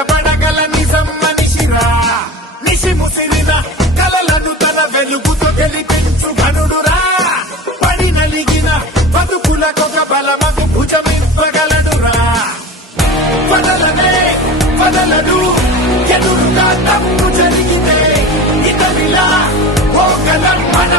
నిలబడగల నిజం మనిషిరా నిసి ముసిరిన కలలను తన వెలుగుతో గెలిపించు ఘనుడురా పడి నలిగిన బతుకులకొక బలమగు భుజమివ్వగలడురా వదలడు ఎదురుగా తప్పు జరిగితే ఇతరిలా ఓ గలం మన